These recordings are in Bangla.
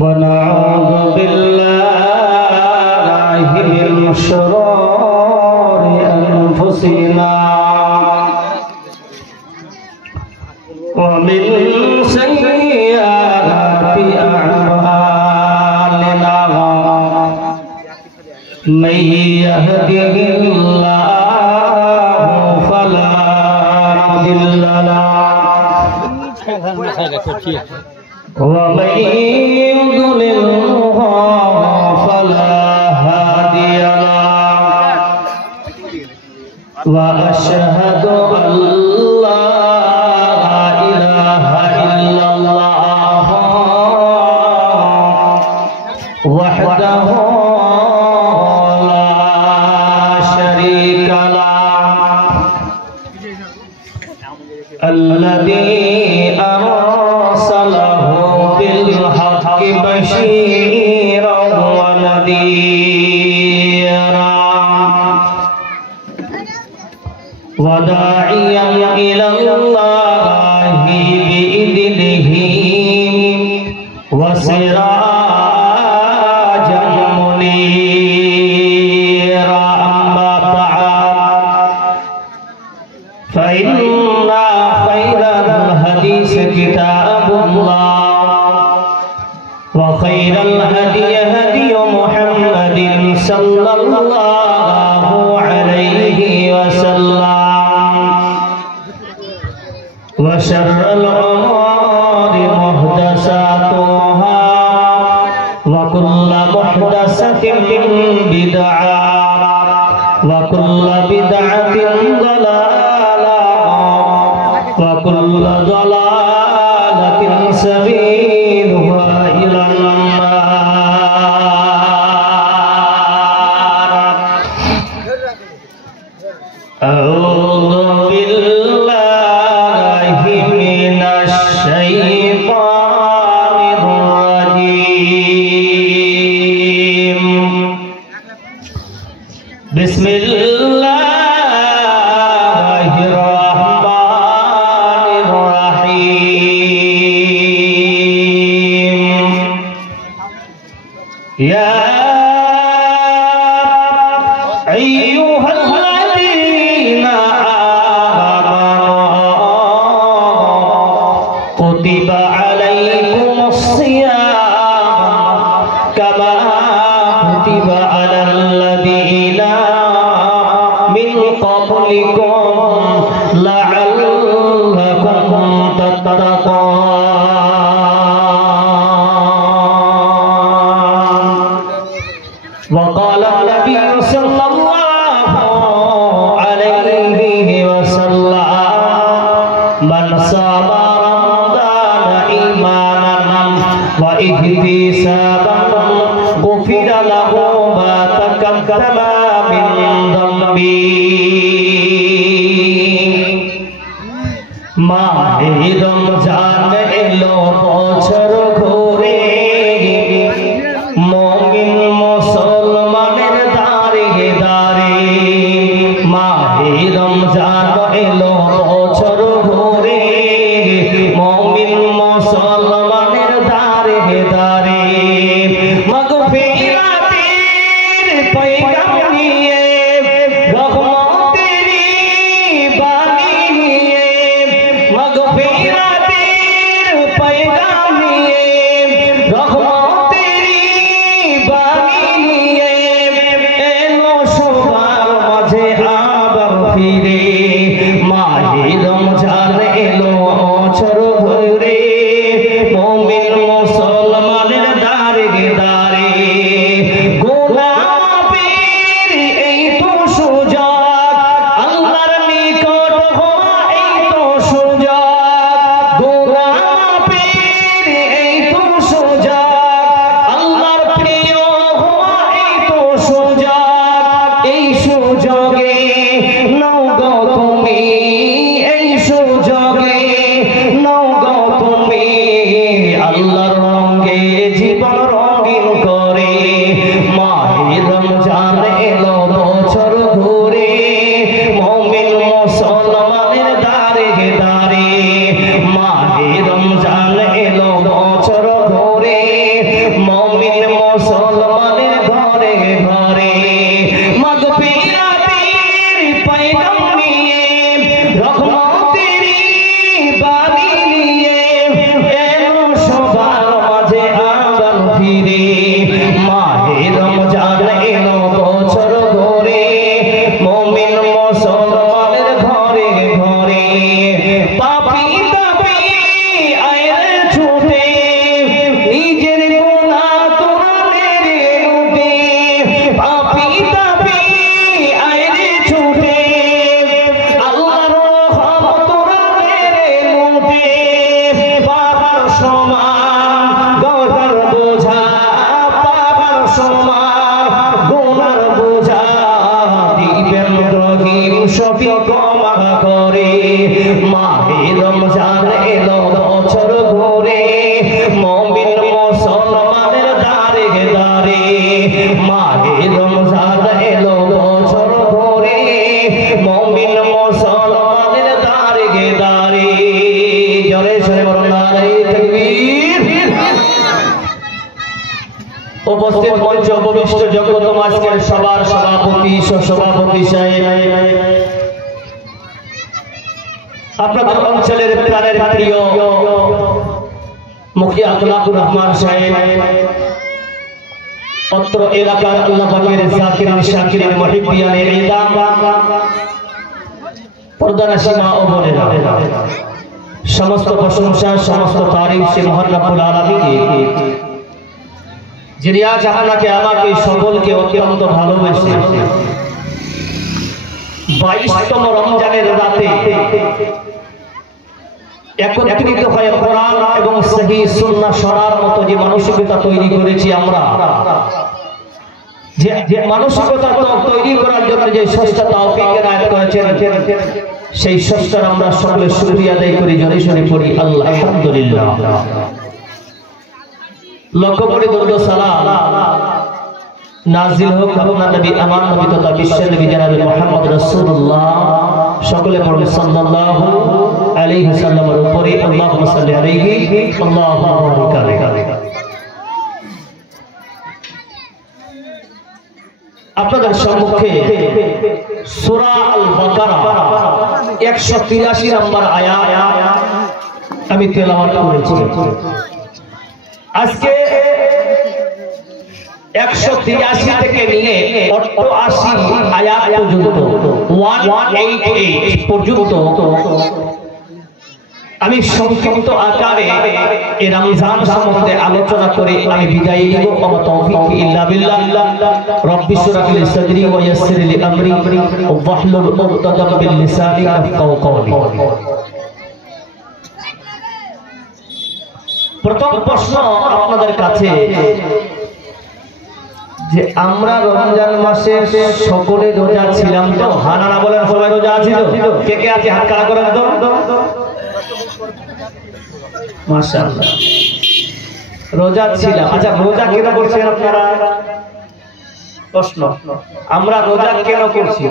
ونعوذ بالله من شرور أنفسنا ومن سيئات أعمالنا من يهده الله فلا مضل له ومن يضلله فلا هادي له وأشهد أن لا إله إلا الله وحده لا شريك له الذي أرسله بالحق بشيرا ونذيرا وداعيا إلى الله بإذنه وسراجا منيرا أما بعد فإن خير الحديث كتاب الله وخير الهدي هدي محمد صلى الله عليه وسلم وشر الأمور محدثاتها وكل محدثة بدعة وكل بدعة ضلالة وكل ضلالة سبيلها إلى النار. أعوذ بالله من الشيطان الرجيم. بسم الله الرحمن الرحيم. يا أيها الذين آمنوا كتب عليكم الصيام كما كتب على الذين من قبلكم لعلكم تتقون. وقال النبي صلى الله عليه وسلم من صام رمضان إيمانا واحتسابا غفر له ما تقدم من ذنبه. মাহে রমজান এলো বছর ঘুরে মুমিন মুসলমানের দাঁড়ে দাঁড়ে। মাহে রমজান এলো বছর ঘুরে মুমিন মুসলমানের দাঁড়ে দাঁড়ে। মাগফিরাতের পয়গাম নিয়ে রহমতের বাণী নিয়ে মাগফিরাতের পয়গাম নিয়ে রহমতের বাণী নিয়ে এলো সবার মাঝে আবার ফিরে। মাহে রমজান এলো বছর ঘুরে মুমিন মুসলমানের দাঁড়ে দাঁড়ে। গুনাহ মাফের এই তো সুযোগ, আল্লাহর নিকট হওয়া এই তো সুযোগ। গুনাহ মাফের এই তো সুযোগ, আল্লাহর প্রিয় হওয়া এই তো সুযোগ। এই সুযোগে নাও গো তুমি, এই সুযোগে নাও গো তুমি আল্লাহর রঙে জীবন রঙিন করে। মাহে রমজান এলো বছর ঘুরে মুমিন মুসলমানের দাঁড়ে দাঁড়ে। মাহে রমজান এলো বছর ঘুরে উপস্থিত মঞ্চ উপবিষ্ট জগত আজকের সবার সভাপতি সভাপতি সাহেব, আপনাদের অঞ্চলের প্রাণের প্রিয় মুখিয়া আখলাকুর রহমান সাহেব, অত্র এলাকার আল্লাহ পাকের জাকিরিন শাকিরিন মুহিব্বিয়ানে ইলম, পর্দানাশী মা ও বোনেরা, সমস্ত প্রশংসা সমস্ত তারিফ সে মহান রব্বুল আলামিনকে, যিনি আজ আপনাকে আমাকে সকলকে অত্যন্ত ভালোবেসে 22তম রমজানের রাতে একত্রিত হয়ে কোরআন এবং সহিহ সুন্নাহ শোনার মতো যে মানসিকতা তৈরি করেছি আমরা, যে মানসিকতা তৈরি করার জন্য যে স্রষ্টা তৌফিক এনায়েত করেছেন, সেই স্রষ্টার আমরা সকলে শুকরিয়া আদায় করি, জোরে সোরে পড়ি আলহামদুলিল্লাহ। লক্ষ্য করে দরুদ ও সালাম নাজিল হোক আপনার নবী আমার নবী তথা বিশ্বের নবী জনাবে মুহাম্মদ রাসূলুল্লাহ, সকলে পড়ুন সাল্লাল্লাহু আলাইহি সাল্লামের উপরে, আল্লাহুম্মা সাল্লি আলাইহি আল্লাহুম্মা বারিক আলাইহি। আপনাদের সম্মুখে সূরা আল বাকারা 183 নম্বর আয়াত আমি তেলাওয়াত করেছি। আজকে 183 থেকে নিয়ে 88 আয়াত পর্যন্ত 188 পর্যন্ত আমি সংক্ষিপ্ত আকারে এই রমজান সম্বন্ধে আলোচনা করে আমি বিদায় নিব। ওয়া তৌফিক ইল্লা বিল্লাহ। রব্বি ইশরাহ লি সাদরি ওয়া ইয়াসসির লি আমরি ওয়াহলুল উকদাতাম মিন লিসানি ইয়াফকাহু কওলি। প্রথম প্রশ্ন আপনাদের কাছে, যে আমরা রমজান মাসে সকলে রোজা ছিলাম তো? হানানা বলেন, সবাই রোজা আছে তো? কে কে আছে হাত খাড়া করেন তো? মাশাআল্লাহ, রোজা ছিলাম। আচ্ছা, রোজা কেন করছেন আপনারা? প্রশ্ন, আমরা রোজা কেন করছি?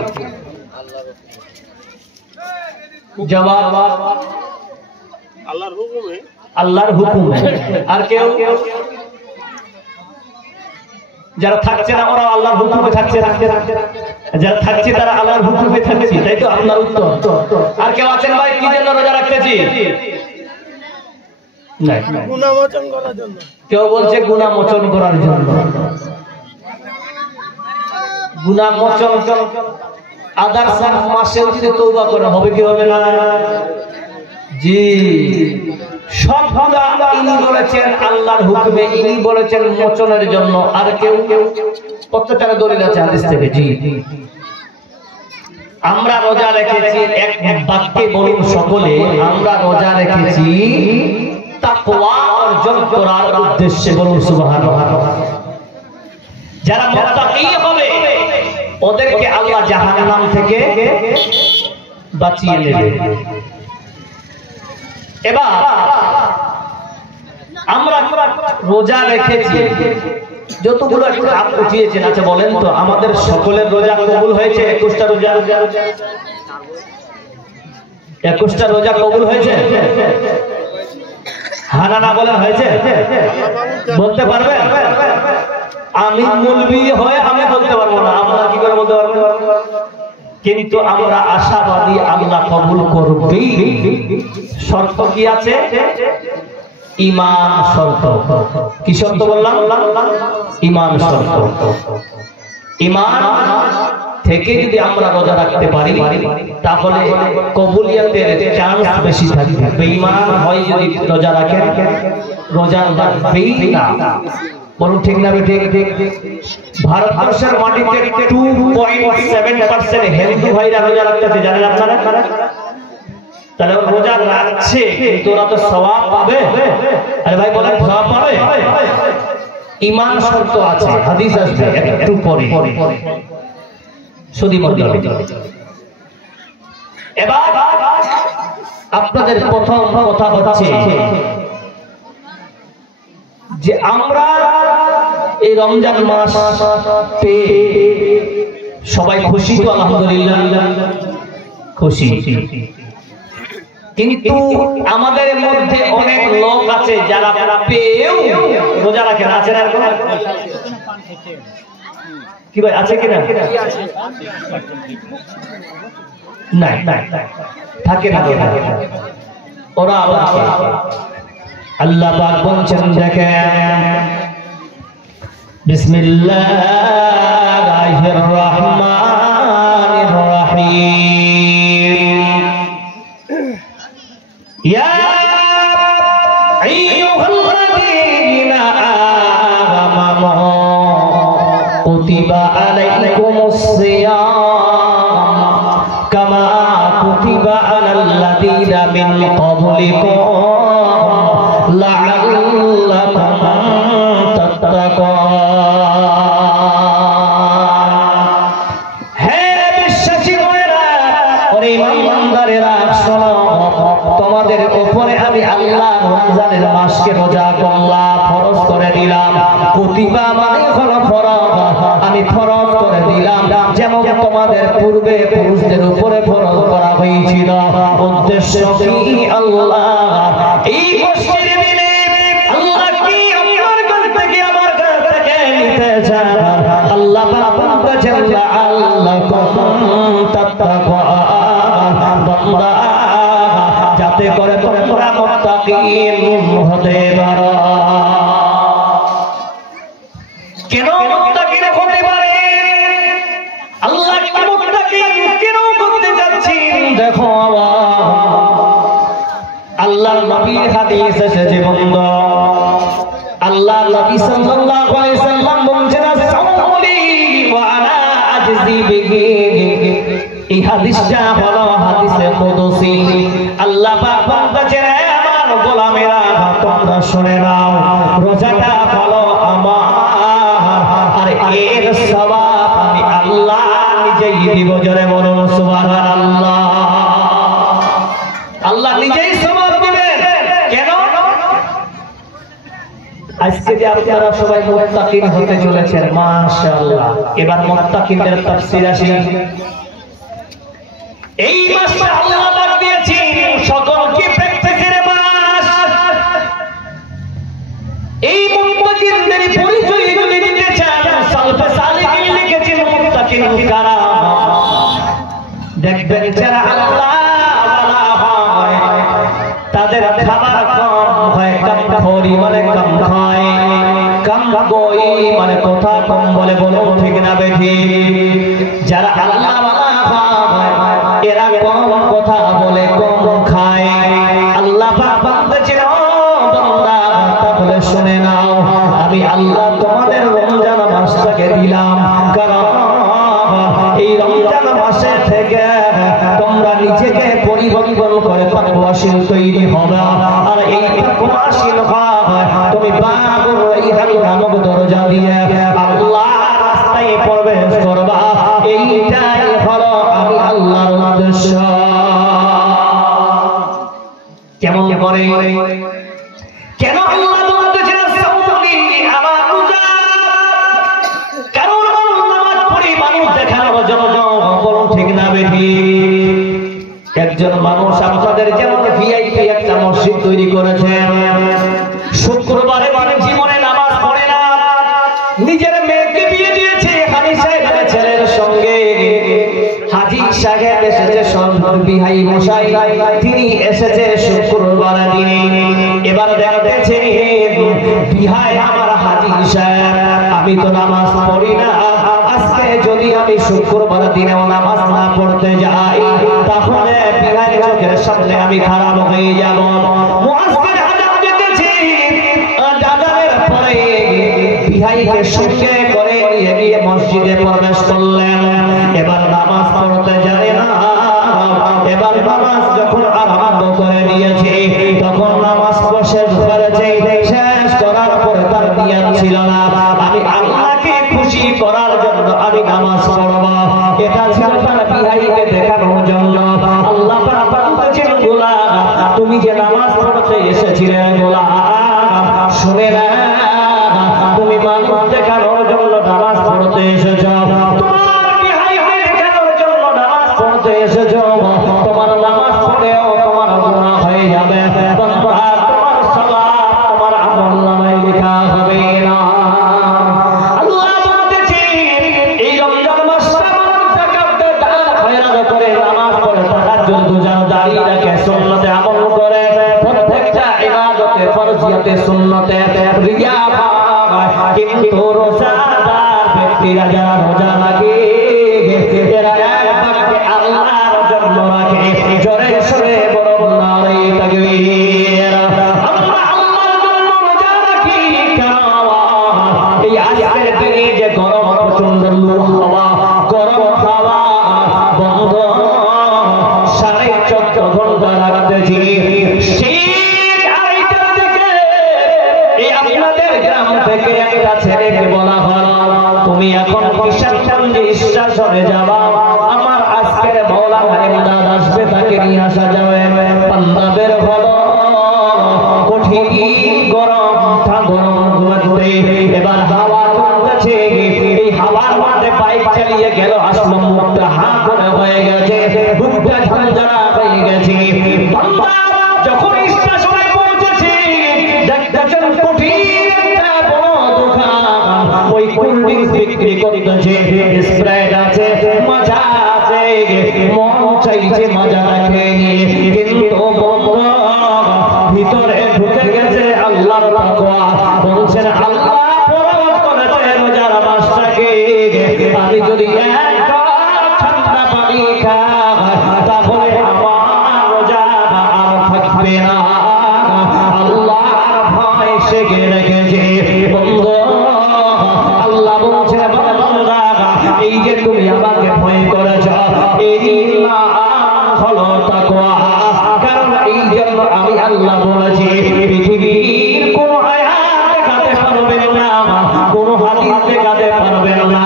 জবাব, আল্লাহর হুকুমে। আল্লাহর হুকুমে। আর কেউ? যারা থাকছে না ওরা আল্লাহর হুকুমে থাকছে, যারা থাকছে তারা আল্লাহর হুকুমে থাকছে, তাই তো? আপনার উত্তর। আর কেউ আছেন ভাই কি জন্য রোজা রাখতেছি? গুনাহ মোচন করার জন্য। কেউ বলছে গুনাহ মোচন করার জন্য। গুনাহ মোচন আদার্স মাসেও যদি তওবা করা হবে কি হবে না? জি, সব গুনাহ ইনি বলেছেন আল্লাহর হুকুমে, ইনি বলেছেন মোচনের জন্য। আর কেউ? প্রত্যেকটা দলিল আছে হাদিস থেকে। জি, আমরা রোজা রেখেছি, এক বাক্যে বলুন সকলে, আমরা রোজা রেখেছি তাকওয়া অর্জন করার উদ্দেশ্যে। বলুন সুবহানাল্লাহ। যারা মুত্তাকি হবে ওদেরকে আল্লাহ জাহান্নাম থেকে বাঁচিয়ে নেবে। এবার আমরা রোজা রেখেছি, যতগুলো হাত উঠিয়েছেন, আচ্ছা বলেন তো আমাদের সকলের রোজা কবুল হয়েছে? 21টা রোজা, 21টা রোজা কবুল হয়েছে? হানানা বলেন হয়েছে? বলতে পারবে? আমি মুলবি হয়ে আমি বলতে পারবো না, আপনারা কি করে বলতে পারবেন? কিন্তু আমরা আশাবাদী আল্লাহ কবুল করবেই। শর্ত কি আছে? ঈমান শর্ত। কি শর্ত বললাম? ঈমান শর্ত। ঈমান থেকে যদি আমরা রোজা রাখতে পারি তাহলে কবুলিয়তের চান্স বেশি থাকবে। বেঈমান হয় যদি রোজা রাখেন, রোজা রাখবেই না। বলুন ঠিক না বেঠিক? ভারতবর্ষের মাটিতে 2.7% হিন্দু ভাইরা রোজা রাখতেছে, জানেন আপনারা? তাহলে রোজা রাখছে কিন্তু ওরা তো সওয়াব পাবে। আরে ভাই বলেন, সওয়াব পাবে? ঈমান শর্ত আছে, হাদিস আসবে একটু পরে। সুধী মণ্ডলী, এবার আপনাদের প্রথম কথা হচ্ছে যে আমরা এই রমজান মাস পেয়ে সবাই খুশি তো? আলহামদুলিল্লাহ খুশি। কিন্তু আমাদের মধ্যে অনেক লোক আছে যারা পেয়েও রোজা রাখেন, আছে না এরকম? কি ভাই আছে কিনা? নাই থাকে না, ওরা আবার আল্লাহ পাক বলছেন দেখেন বিসমিল্লাহির রহমানির রহিম ইয়া আইয়ুহাল্লাযীনা আমানু কুতিবা আলাইকুমুস সিয়াম কামা কুতিবা আলাল্লাযীনা মিন ক্বাবলিকুম লাআল্লাকুম তাত্তাকুন। হে বিশ্বাসী ভাইরা ওরে ঈমানদারেরা শোনো, তোমাদের উপরে আমি আল্লাহ রমজানের মাসকে রোজা করলাম, ফরজ করে দিলাম। কুতিবা মানে হলো ফরজ, আমি ফরজ করে দিলাম যেমন তোমাদের পূর্বে পুরুষদের উপরে ফরজ করা হয়েছিল। উদ্দেশ্য কি? আল্লাহ এই কষ্টের দিনে আল্লাহ কি আমার কাছ থেকে আমার কাছ থেকে নিতে চান? আল্লাহ বলেছেন লাআল্লাকুম তাত্তাকুন, বান্দা যাতে করে তোমরা মুত্তাকিন হতে পারো। কেন মুত্তাকিন হতে পারে? আল্লাহ কি মুত্তাকিন কেন করতে যাচ্ছেন? দেখো আল্লাহর নবীর হাদিস এসেছে বন্ধু, আল্লাহ নবী সাল্লাল্লাহু আলাইহি সাল্লাম বলেছেন সাউলি ওয়া আনা আজজি বিহি। এই হাদিসটা হলো হাদিসে কুদসি। আল্লাহ পাক বলেছেন আমার গোলামেরা তোমরা শুনে নাও, রোজাটা হলো আমার আর এর সওয়াব আমি আল্লাহ নিজেই দিব। জোরে বলুন সুবহানাল্লাহ। আল্লাহ নিজেই সওয়াব দিবেন। কেন? আজকে যে আপনারা সবাই মুত্তাকিন হতে চলেছেন মাশাআল্লাহ। এবার মুত্তাকিনদের তাফসীর আসি। এই মাসে আল্লাহ ডাক দিয়েছেন সকলকে প্র্যাকটিসের মাস। এই মুত্তাকিনদের পরিচয় যদি দিতে চান সালফে সালেহিন লিখেছেন মুত্তাকিন কারা। দেখবেন যারা আল্লাহ তাদের খাবার কম হয়, কম খড়ি মানে কম খায়, কম বই মানে কথা কম বলে। বলুন ঠিক না বেঠিক? যারা আল্লাহ এরা কম কথা বলে, কম খায়। আল্লাহ পাক বলেছেন ও বান্দা তাহলে শুনে নাও, আমি আল্লাহ তোমাদের রমজান মাসটাকে দিলাম, কারণ এই রমজান মাসের থেকে তোমরা নিজেকে পরিবর্তন করে তাকওয়াশীল তৈরি হবে। আর এই তাকওয়াশীল হয় তুমি বাবুর রাইহান নামক দরজা দিয়ে আল্লাহ রাস্তায় প্রবেশ করবা। এইটাই হলো আমি আল্লাহর উদ্দেশ্য। কেমন করে? কেন আল্লাহ তোমাদের জন্য সাউলি আমার রোজা? কারণ নামাজ পড়ি মানুষ দেখানোর জন্য। বলুন ঠিক না বেঠিক? একজন মানুষ আপনাদের যেমন ভিআইপি একটা মসজিদ তৈরি করেছেন, শুক্রবারে জীবনে নামাজ পড়ে না, নিজের মেয়েকে বিয়ে দিয়েছে হাজি সাহেবের ছেলের সঙ্গে। হাজি সাহেব এসেছে সন্ধ্যর বিহাই মশাই, তিনি এসেছে শুক্রবার দিনে। এবার দেখতেছে বিহাই আমার হাজি সাহেব, আমি তো নামাজ পড়ি না, আজকে যদি আমি শুক্রবার দিনেও নামাজ না পড়তে যাই তাহলে বিহাই চোখের সামনে আমি খারাপ হয়ে যাব। মুয়াজ্জিন আযান দিতেছে, আযানের পরে বিহাইকে সঙ্গে করে নিয়ে গিয়ে মসজিদে প্রবেশ করলেন। এবার নামাজ পড়তে যায় না। এবার নামাজ যখন আরম্ভ করে দিয়েছে তখন নামাজ শেষ করেছে। শেষ করার পরে তার নিয়ত ছিল না আমি আল্লাহকে খুশি করার জন্য আমি নামাজ পড়ব, এটা ছিল তার বিহাইকে দেখানোর জন্য। আল্লাহ পাক বলেছেন গোলাম তুমি যে নামাজ পড়তে এসেছিলে গোলাম শুনে না, তুমি মানুষ দেখানোর জন্য নামাজ পড়তে এসেছ, তোমার বিহাই দেখানোর জন্য নামাজ পড়তে এসেছ। তোমার নামাজ পড়েও তোমার গুনাহ হয়ে যাবে, তোমার সওয়াব তোমার আমলনামায় দেখা হবে না। আল্লাহ বলতেছে এই রমজান মাসটা মুতাকাব্বির দান খয়রাত করে নামাজ পড়ে তাহাজ্জুদ দুজান দাঁড়িয়ে রাখে সুন্নতে আমল করে প্রত্যেকটা ইবাদতে ফরজিয়াতে সুন্নতে রিয়া পায় কিন্তু রোজাদার ব্যক্তিরা যারা রোজা রাখে এরা এক বাক্যে আল্লাহর জন্য রাখে জোরে সরে বড় নারে তাকবীর। আমরা আল্লাহর জন্য রোজা রাখি কেন? এই আজকের দিনে যে গরম প্রচন্ড লু হাওয়া গরম হাওয়া বন্ধ 14.5 ঘন্টা রাখতেছি সেই আড়াইটার দিকে এই আপনাদের গ্রাম থেকে একটা ছেলেকে বলা হলো তুমি এখন কিশোরগঞ্জে স্টেশনে যাবা, আমার আজকের মওলানা ইমদাদ আসবে তাকে নিয়ে আসা যাবে। পান্ডা বের হলো কঠিন গরম মধ্যে এবার হাওয়া চলতেছে এই হাওয়ার মধ্যে বাইক চালিয়ে গেল আসলো মুখটা হা করে হয়ে গেছে বুকটা ঝঞ্ঝারা হয়ে গেছে। পান্ডা যখন স্টেশনে পৌঁছেছে দেখতেছেন কঠিন একটা বড় দোকান ওই কোল্ড ড্রিঙ্কস বিক্রি করতেছে স্প্রাইট আছে মজা আছে মন চাইছে মজাটা খেয়ে নিয়ে কিন্তু ভিতরে ঢুকে গেছে আল্লাহর তাকওয়া বলছেন আল্লাহ পরোয়া করেছে রোজার মাসটাকে আমি যদি এক কাপ ঠান্ডা পানি খাই তাহলে আমার রোজা আর থাকবে না। আল্লাহর ভয় সেকে রেখেছে বন্ধু। আল্লাহ বলছে বান্দা এই যে তুমি আমাকে ভয় করেছ এই নাম হলো তাকওয়া। কারণ এই জন্য আমি আল্লাহ বলেছি পৃথিবীর কোন আয়াত দেখাতে পারবেন না কোন হাদিস দেখাতে পারবেন না।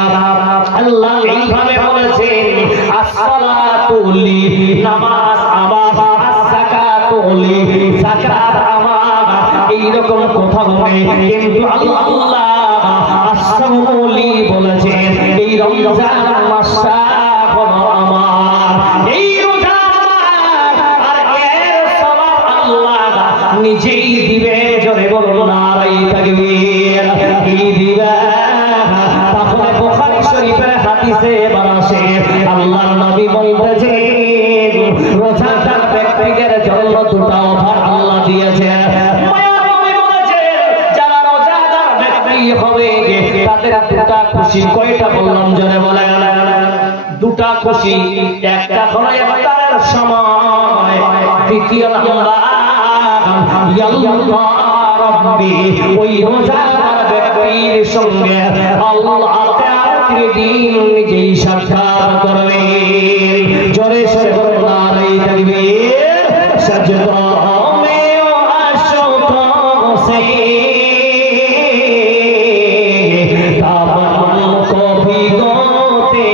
আল্লাহ এইভাবে বলেছেন আসসালাতু লি নামাজ আমার আস-সাকাতু লি যাকাত আমার এইরকম কথা বলে কিন্তু আল্লাহ আস-সাওমু লি বলেছেন এই রমজান মাসটা হলো আমার এই রোজা আমার আর এর সওয়াব আল্লাহ নিজেই দিবে জোরে বলুন নারে তাকবীর। কি দিবে? তাহলে বুখারী শরীফের হাদিসে আসে আল্লাহর নবী বলতেছেন রোজাদার ব্যক্তিদের জন্য দুটো অফার আল্লাহ দিয়েছেন। মায়ার নবী বলেছেন যারা রোজাদার ব্যক্তি হবে তাদের দুটো খুশি কয়টা বললাম জোরে বলেন? দুটো খুশি। একটা হলো ইফতারের সময়, দ্বিতীয় নাম্বার ইয়া রাব্বি ওই রোজাদার ব্যক্তির সঙ্গে আল্লাহ কিয়ামতের দিন নিজেই সাক্ষাৎ করবে। জোরে সরে বলুন নারে তাকবীর। সাজদা মে ও আশোকোं से दामन को भिगोते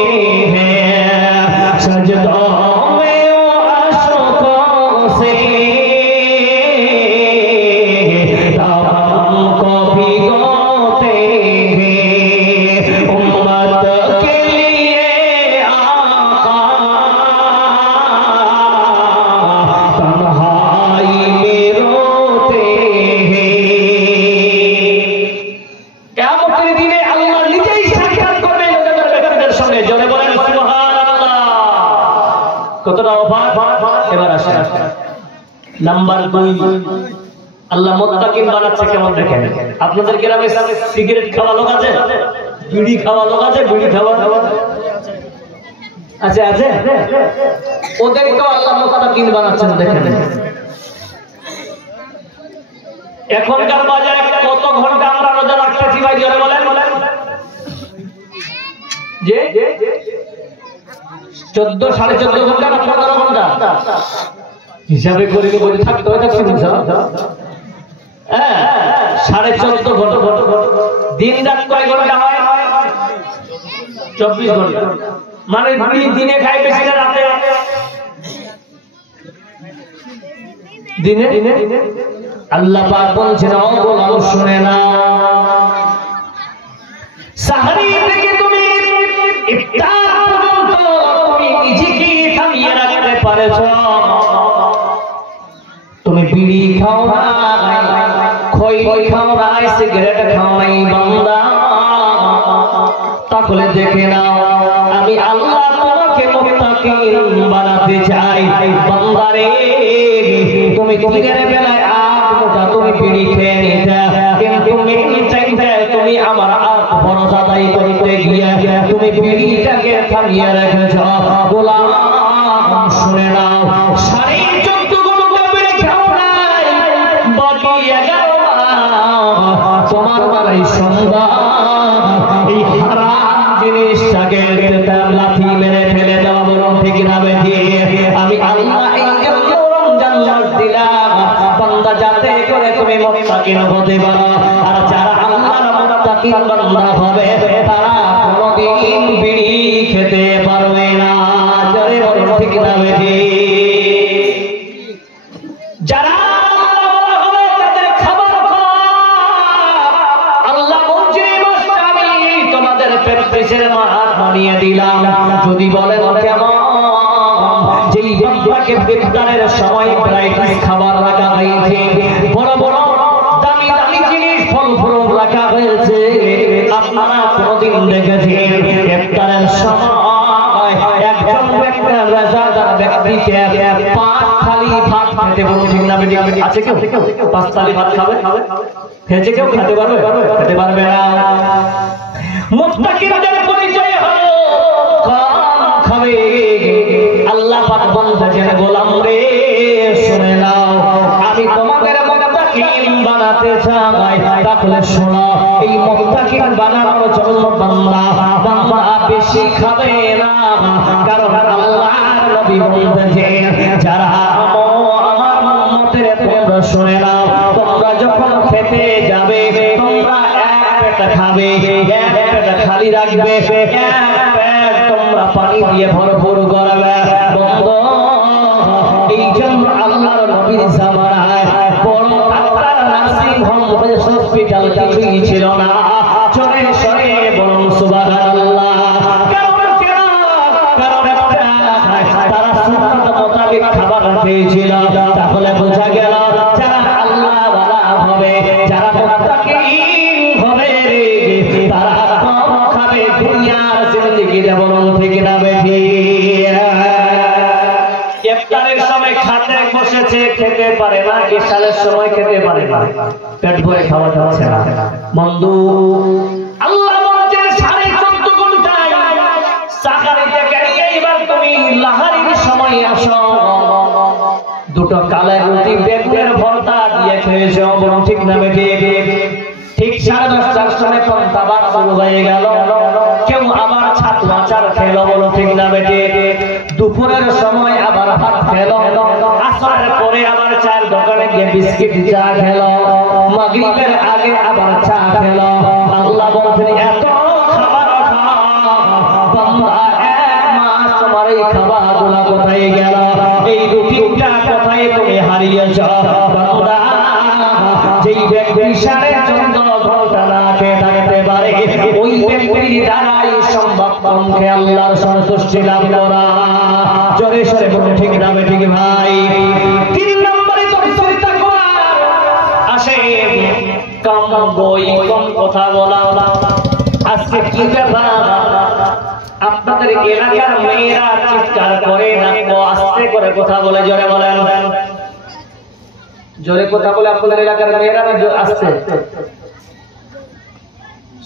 हैं सजदों में वो आशोकों से दामन को भिगोते हैं उम्मत के लिए आका तन्हाई में रोते हैं। কিয়ামতের দিনে আল্লাহ নিজেই সাক্ষাৎ করবেন রোজাদার ব্যক্তিদের সঙ্গে জোরে বলেন সুবহানাল্লাহ। কতটা অফার এবার আসেন নাম্বার 2 আল্লাহ মুত্তাকিন বানাচ্ছে কেমন দেখেন। আপনাদের গ্রামে সিগারেট খাওয়া লোক আছে, বিড়ি খাওয়া লোক আছে, বিড়ি খাওয়া আছে আছে ওদেরকেও আল্লাহ মুত্তাকিন বানাচ্ছেন দেখেন। এখনকার বাজারে কত ঘন্টা আমরা রোজা রাখতেছি ভাই জোরে বলেন? যে 14 14.5 ঘন্টা না 15 ঘন্টা হিসাবে করে বলে থাকতে হয় থাকছি হ্যাঁ 14.5 ঘন্টা। দিন রাত কয় ঘন্টা হয়? 24 ঘন্টা। মানে দিনে খাই বেশি না রাতে? দিনে আল্লাহ পাক বলছেন ও গোলাম শুনে না সাহরি থেকে তুমি ইফতার পর্যন্ত তুমি নিজেকে থামিয়ে রাখতে পারেছো। তুমি বিড়ি খাও না, খই খাও নাই, সিগারেট খাও নাই বান্দা, তাহলে দেখে নাও আমি আল্লাহ তোমাকে মুত্তাকিন বানাতে চাই। বান্দারে তুমি দিনের বেলায় আটটা তুমি বিড়ি খেয়ে নিতে, কিন্তু মেইন টাইমে তুমি আমার ফরজ আদায় করতে গিয়ে তুমি বিড়িটাকে থামিয়ে রেখেছ। গোলাম শুনে নাও, 14.5 ঘন্টা বিড়ি খাও নাই, বাকি 11 মাস তোমার বাড়ি সন্ধ্যা এই হারাম জিনিসটাকে লাথি মেরে ফেলে দেওয়া, বরং ঠিক না বেঠি? আমি আল্লাহ এই রমজান মাস দিলাম বান্দা যাতে করে তুমি মুত্তাকিন হতে পারো। আর যারা আল্লাহর মুত্তাকিন বান্দা হবে তারা কোনোদিন বিড়ি খেতে পারবে না। জোরে বলুন ঠিক না বেঠি? যারা মানিয়ে দিলাম, যদি বলেন কেমন? যেই বান্দাকে ইফতারের সময় ভ্যারাইটিস খাবার রাখা হয়েছে, বড় বড় দামি দামি জিনিস ফল ফ্রুট রাখা হয়েছে, আপনারা কোনদিন দেখেছেন ইফতারের সময় একজন রোজাদার ব্যক্তিকে 5 থালি ভাত খেতে বলুন ঠিক না বেটি? আছে কেউ 5 থালি ভাত খাবে? খেয়েছে কেউ? খেতে পারবে? খেতে পারবে না। মুত্তাকিনদের পরিচয় হলো কম খাবে। আল্লাহ পাক বলছেন গোলাম রে শুনে নাও, আমি তোমাদের মুত্তাকিন বানাতে চাই, তাহলে শোনো এই মুত্তাকিন বানানোর জন্য বান্দা বেশি খাবে না। কারণ আল্লাহর নবী বলছেন যারা আমার উম্মতের তোমরা শুনে নাও, তোমরা যখন খেতে যাবে তোমরা এক পেট খাবে, এক পেট খালি রাখবে, এক পেট তোমরা পানি দিয়ে ভরপুর করবে। বন্ধু এই জন্য আল্লাহর নবীর জামানায় বড় ডাক্তার, নার্সিং হোম, হসপিটাল কিছুই ছিল না। চলে সরে বলুন সুবহানাল্লাহ। কারণ তারা সুন্নাত মোতাবেক খাবার খেয়েছিল। তাহলে বোঝা গেল যারা আল্লাহ ওয়ালা হবে, যারা মুত্তাকিন হবে তারা কম খাবে দুনিয়ার জিন্দেগিতে, বলুন ঠিক না বেঠি? ইফতারের সময় খাতে বসেছে, খেতে পারে না, ইশারের সময় খেতে পারে না, পেট ভরে খাওয়া যাচ্ছে না। বন্ধু আল্লাহ বলেন 14.5 ঘন্টায় সাকারিতে গিয়ে এবার তুমি লাহারির সময় আসো, দুটো কালের রুটি বেগুনের ভর্তা দিয়ে খেয়েছো, বলুন ঠিক না বেঠি? ঠিক 10:30টার সময় পন্তাবার শুরু হয়ে গেল, কেউ আবার ছাতু আচার খেলো, বলুন ঠিক না বেঠি? দুপুরের সময় আবার ভাত খেলো, আসরের পরে আবার চায়ের দোকানে গিয়ে বিস্কিট চা খেলো, মাগরিবের আগে আবার চা খেলো। আল্লাহ বলছেন এত খাবার বান্দা 1 মাস তোমার এই খাবারগুলো কোথায় গেল? এই রুটিটা কোথায় তুমি হারিয়েছ? বান্দা যেই ব্যক্তি 14.5 ঘন্টা না খেয়ে থাকতে পারে ওই ব্যক্তির দ্বারাই সম্ভব তোমাকে আল্লাহর সন্তুষ্টি লাভ করা। জোরে সরে বলুন ঠিক না বেঠি ভাই? 3 নম্বরে তফসির তাকওয়া আসে কম বই কম কথা বলা। আজকে কি ব্যাপার? আপনাদের এলাকার মেয়েরা চিৎকার করে না, আস্তে করে কথা বলে, জোরে বলেন? জোরে কথা বলে আপনাদের এলাকার মেয়েরা না আস্তে?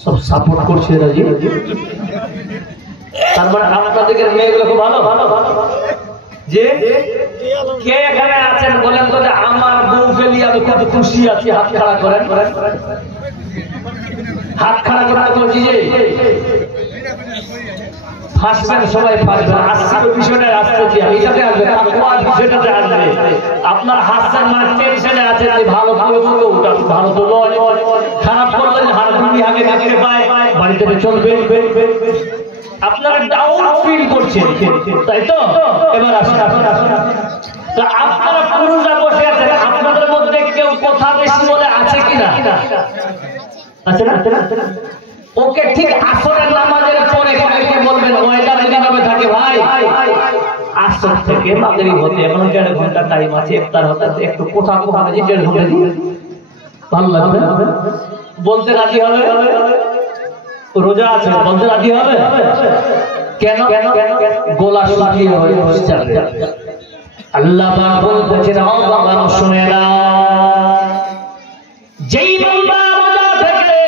সব সাপোর্ট করছে রাজি। তার মানে আপনাদের মেয়েগুলো খুব ভালো ভালো যে কে এখানে আছেন বলেন তো যে আমার বউ ফেলি আমি কত খুশি আছি? হাত খাড়া করেন, হাত খাড়া করে বলছি যে ফাঁসবেন, সবাই ফাঁসবেন। আসছে তো বিষয়টা আসতেছি আমি, এটাতে আসবে, তাকওয়া বিষয়টাতে আসবে। আপনার হাসছেন মানে টেনশনে আছেন যে ভালো করে বলবো, ওটা ভালো তো নয়, খারাপ করলে হার দুটি আগে দেখতে পায়, বাড়িতে চলবে, আপনারা ডাউন ফিল করছেন, তাই তো? এবার আসুন, তো আপনারা পুরুষরা বসে আছেন, আপনাদের মধ্যে কেউ কথা বেশি বলে আছে কিনা? আছে না? ওকে ঠিক আসরের নামাজের পরে কালকে বলবেন ওয়েদার কিভাবে থাকে ভাই? আসর থেকে মাগরিব হতে এখন 1.5 ঘন্টা টাইম আছে, ইফতার হতে একটু কথা কথা বেশি 1.5 ঘন্টা দিন। ভালো লাগবে? বলতে রাজি হবে? রোজা আছে বলতে রাজি হবে? কেন? গোলা শুকিয়ে হয়ে বসে আল্লাহ পাক বলতেছেন, ও বাবা শুনে নাও, যেই বান্দা রোজা থেকে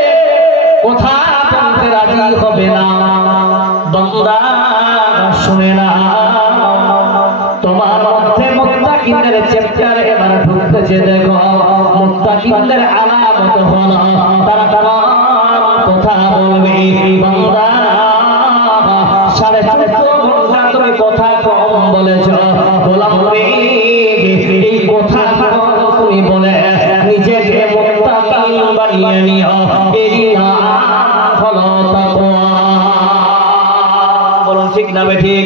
কথা বলতে রাজি হবে না, বান্দা শুনে নাও, তোমার মধ্যে মুত্তাকিনদের চ্যাপ্টার এবার ঢুকতেছে। দেখো মুত্তাকিনদের আলামত হলো তারা কথা বলবে। বান্দা 14.5 ঘন্টা তুমি কথা কম বলেছ, গোলাম রে এই কথা তুমি বলে নিজেকে মুত্তাকিন বানিয়ে নিও, এই নাম হলো তাকওয়া। বলুন ঠিক না ঠিক?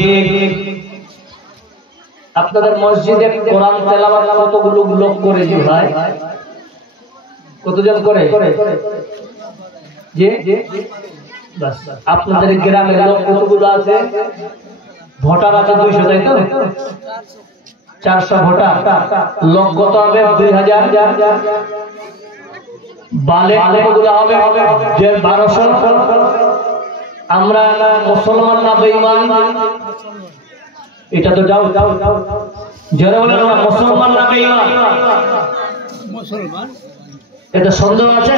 আপনাদের মসজিদে কোরআন তেলাওয়াত কতগুলো লোক করে যে ভাই? কতজন করে? যে বাস আপনাদের গ্রামের লোক কতগুলো আছে? ভোটার আছে 200, তাই তো? 400 ভোটার, লোক কত হবে? 2000। বালে কতগুলো হবে? 1200। আমরা মুসলমান না বেঈমান? এটা তো যাও যারা বলেন না মুসলমান না বেঈমান? মুসলমান। এটা সন্দেহ আছে?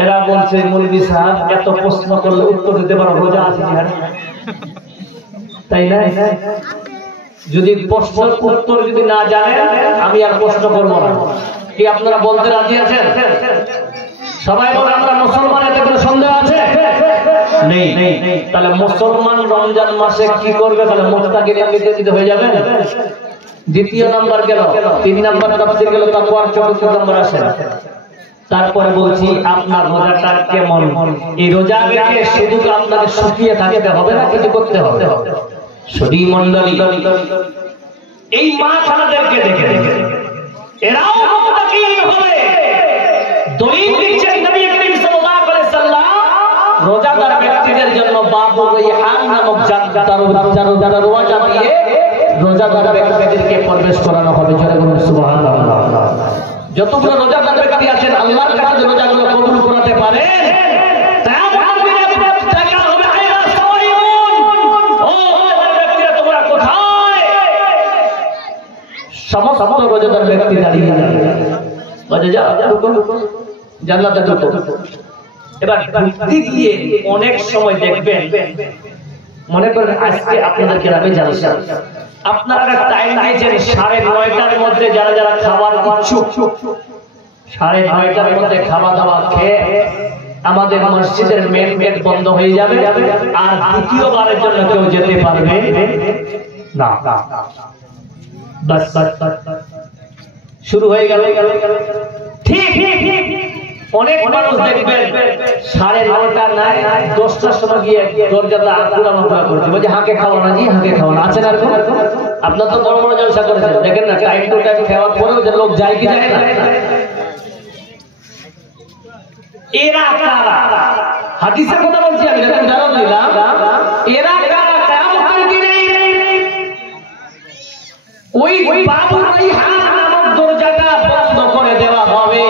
এরা বলছে মৌলভী সাহেব এত প্রশ্ন করলে উত্তর দিতে পারো, রোজা আছে তাই না? যদি প্রশ্নের উত্তর যদি না জানেন আমি আর প্রশ্ন করবো না। কি আপনারা বলতে রাজি আছেন? সবাই বলে আমরা মুসলমান, এতে কোনো সন্দেহ আছে? নেই। তাহলে মুসলমান রমজান মাসে কি করবে? তাহলে মুত্তাকিন এমনিতে হয়ে যাবে। দ্বিতীয় নাম্বার গেল, 3 নাম্বার তাফসীর গেল, তাকওয়ার 4th নাম্বার আসে। তারপরে বলছি আপনার রোজাটা কেমন? এই রোজা রেখে শুধু আপনাকে শুকিয়ে থাকতে হবে না, কিছু করতে হবে। সুধী মণ্ডলী, এই মা খানাদেরকে দেখে এরাও মুত্তাকিন হবে। দলিল দিচ্ছেন নবী করিম সাল্লাল্লাহু আলাইহি ওয়াসাল্লাম, রোজাদার ব্যক্তিদের জন্য বাবুর রায়হান নামক যারা রোজা দিয়ে রোজাদার ব্যক্তিদেরকে প্রবেশ করানো হবে। জোরে বলুন সুবহানাল্লাহ। যতগুলো রোজাদার ব্যক্তি আছেন আল্লাহর কাছে রোজাগুলো কবুল করাতে পারে, কিয়ামতের দিনে দেখা হবে আইরা সাইয়ুন, ও রোজাদার ব্যক্তিরা তোমরা কোথায়? সমস্ত রোজাদার ব্যক্তি দাঁড়িয়ে বাজে যা জান্নাতে ঢুকো। এবার ঢুকতে গিয়ে অনেক সময় দেখবেন, মনে করেন আজকে আপনাদের গ্রামে জালসা, আপনারা টাইম দিয়েছেন 9:30টার মধ্যে যারা খাবার ইচ্ছুক 9:30টার মধ্যে খাওয়া দাওয়া খেয়ে আমাদের মসজিদের মেন গেট বন্ধ হয়ে যাবে, আর দ্বিতীয়বারের জন্য কেউ যেতে পারবে না। বাস শুরু হয়ে গেল। ঠিক অনেক মানুষ দেখবেন 9:30 নাই 10টার সময় গিয়ে দরজাটা আকুড়া করছে, বলছে হাঁকে খাওয়া না, জি হাঁকে খাওয়া না। আছেন আর আপনার তো বড় বড় জলসা করেছেন, দেখেন না টাইম টু টাইম খাওয়ার পরেও যে লোক যায় কি যায় না। এরা কারা? হাদিসের কথা বলছি আমি, যখন জানান দিলাম এরা কারা? কিয়ামতের দিনে ওই বাবুর রায়হান নামক দরজাটা বন্ধ করে দেওয়া হবে।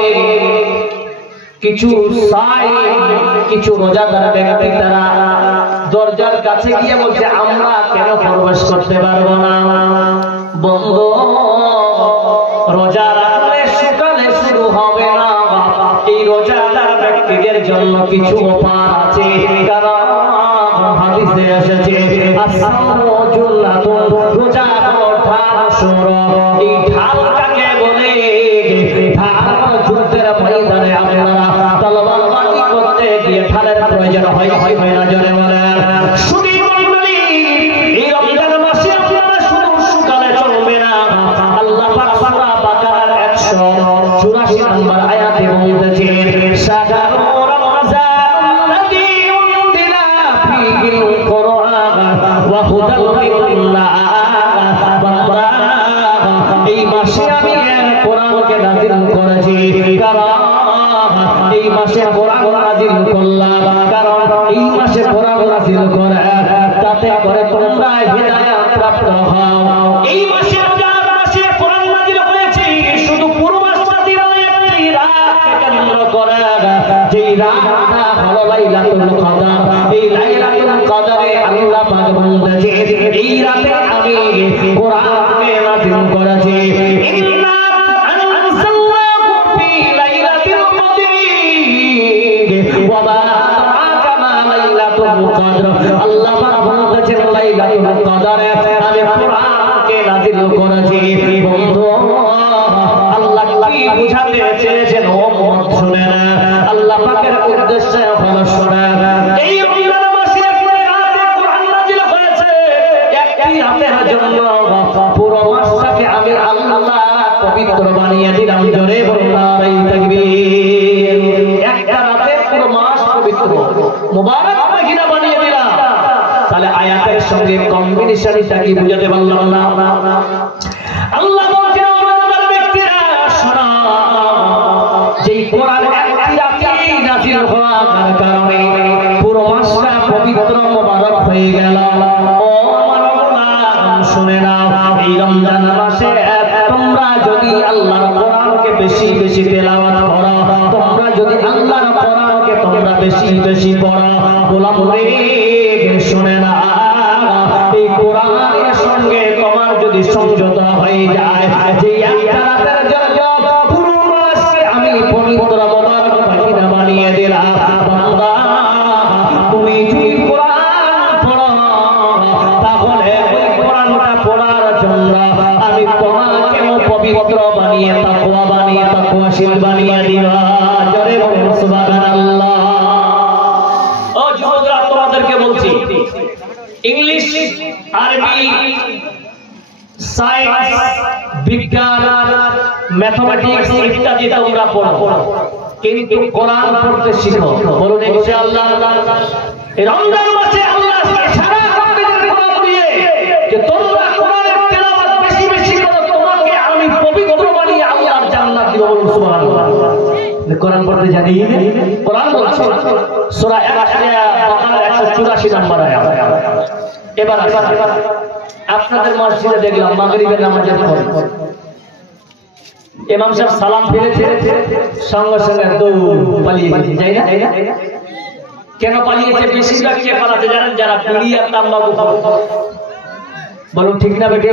কিছু রোজাদার ব্যক্তি তারা দরজার কাছে গিয়ে বলছে আমরা কেন প্রবেশ করতে পারবো না? বন্ধু, রোজা রাখলে সকালে শুরু হবে না। এই রোজাদার ব্যক্তিদের জন্য কিছু অফার আছে, কারণ হাদিসে এসেছে আসসামু জুল্লাতুন, রোজা হলো ঢাল সূরা। এই ঢালটাকে বলে ঢাল যুদ্ধের ময়দানে আপনারা তলোয়ার বাজি করতে গিয়ে ঢালের প্রয়োজন হয় না? জোরে বলেন। শুধু মণ্ডলী, এই রমজান মাসে আপনারা শুধু সকালে চলবে না। আল্লাহ পাক সূরা বাকারার 184 নম্বর আয়াতে বলতেছেন শাহরু রমজানুল্লাযী উনজিলা ফীহিল কুরআন ওয়া হুদাল লিন-নাস। এই মাসে আমি কোরআনকে নাযিল করেছি, কারণ এই মাসে কোরআন নাযিল করলাম, কারণ এই মাসে কোরআন নাযিল করে তাতে করে তোমরা হিদায়াত প্রাপ্ত হও। এই মাসে রোজার মাসে কোরআন নাযিল হয়েছে শুধু যেই রাতটা হলো লাইলাতুল কদর, এই লাইলাতুল কদরে আল্লাহ পাক বলেছে এই রাতে আমি কোরআনকে নাযিল করেছি। ইন্না আনজালনাহু ফি লাইলাতিল কদরি ওয়া মা আদরাকা মা লাইলাতুল কদর। আল্লাহ পাক বলেছেন লাইলাতুল কদরে আমি কোরআনকে নাযিল করেছি। বন্ধু আল্লাহ কি বুঝাতে চেয়েছেন ও মুহাম্মদ শুনে না, আল্লাহ পাকের উদ্দেশ্য হলো শোনা। এই রমজান মাসে একটি রাতে কোরআন নাযিল হয়েছে, একটি রাতের জন্য পুরো মাসটাকে আমি আল্লাহ পবিত্র বানিয়ে দিলাম। জোরে বলুন নারায়ে তাকবীর। একটা রাতে পুরো মাস পবিত্র মুবারক মহিনা বানিয়ে দিলাম। তাহলে আয়াতের সঙ্গে কম্বিনেশনটা কি বুঝাতে পারলাম না? আল্লাহ বলছেন আমাদের ব্যক্তিরা শোনো, যেই কোরআন একটি রাতে নাযিল হওয়ার কারণে পুরো মাসটা পবিত্র মুবারক হয়ে গেল। ও মানবরা শুনে নাও, এই রমজান মাসে তোমরা যদি আল্লাহর কোরআনকে বেশি বেশি তেলাওয়াত করো, তোমরা যদি আল্লাহর কোরআনকে তোমরা বেশি বেশি পড়ো, গোলাম রে শুনে না, এই কোরআনের সঙ্গে তোমার যদি সমঝোতা হয়ে যায় যে একটা রাতের জন্য পুরো মাসকে আমি পবিত্র মুবারক মহিনা বানিয়ে দিলাম। বান্দা তুমি যদি কোরআন পড়ো, তাহলে ওই কোরআনটা পড়ার জন্য আমি তোমাকেও পবিত্র বানিয়ে তাকওয়াশীল বানিয়ে দিব। জোরে বলুন সুবহানাল্লাহ। ও যুবকরা, তোমাদেরকে বলছি, ইংলিশ, আরবি, সায়েন্স, বিজ্ঞান, ম্যাথমেটিক্স ইত্যাদি তোমরা পড়ো, কিন্তু কোরআন পড়তে শিখো। বলুন ইনশাআল্লাহ। এই রমজান মাসে আল্লাহ ইশারা করতেছেন কোরআন দিয়ে যে তোমরা কোরআনের তেলাওয়াত বেশি বেশি করো, তোমাকে আমি পবিত্র বানিয়ে আল্লাহর জান্নাত দিব। বলুন সুবহানাল্লাহ। কোরআন পড়তে জানি, কোরআন বলছে সূরা বাকারা 184 নম্বর আয়াত। এবার আপনাদের মসজিদে দেখলাম মাগরিবের নামাজের পর ইমাম সাহেব সালাম ফিরেছে, সঙ্গে সঙ্গে দৌড় পালিয়ে গেছে, যাই না? কেন পালিয়েছে? বেশিরভাগ কে পালাতে জানেন? যারা বিড়ি আর তাম্বাকু খায়। বলুন ঠিক না বেটে?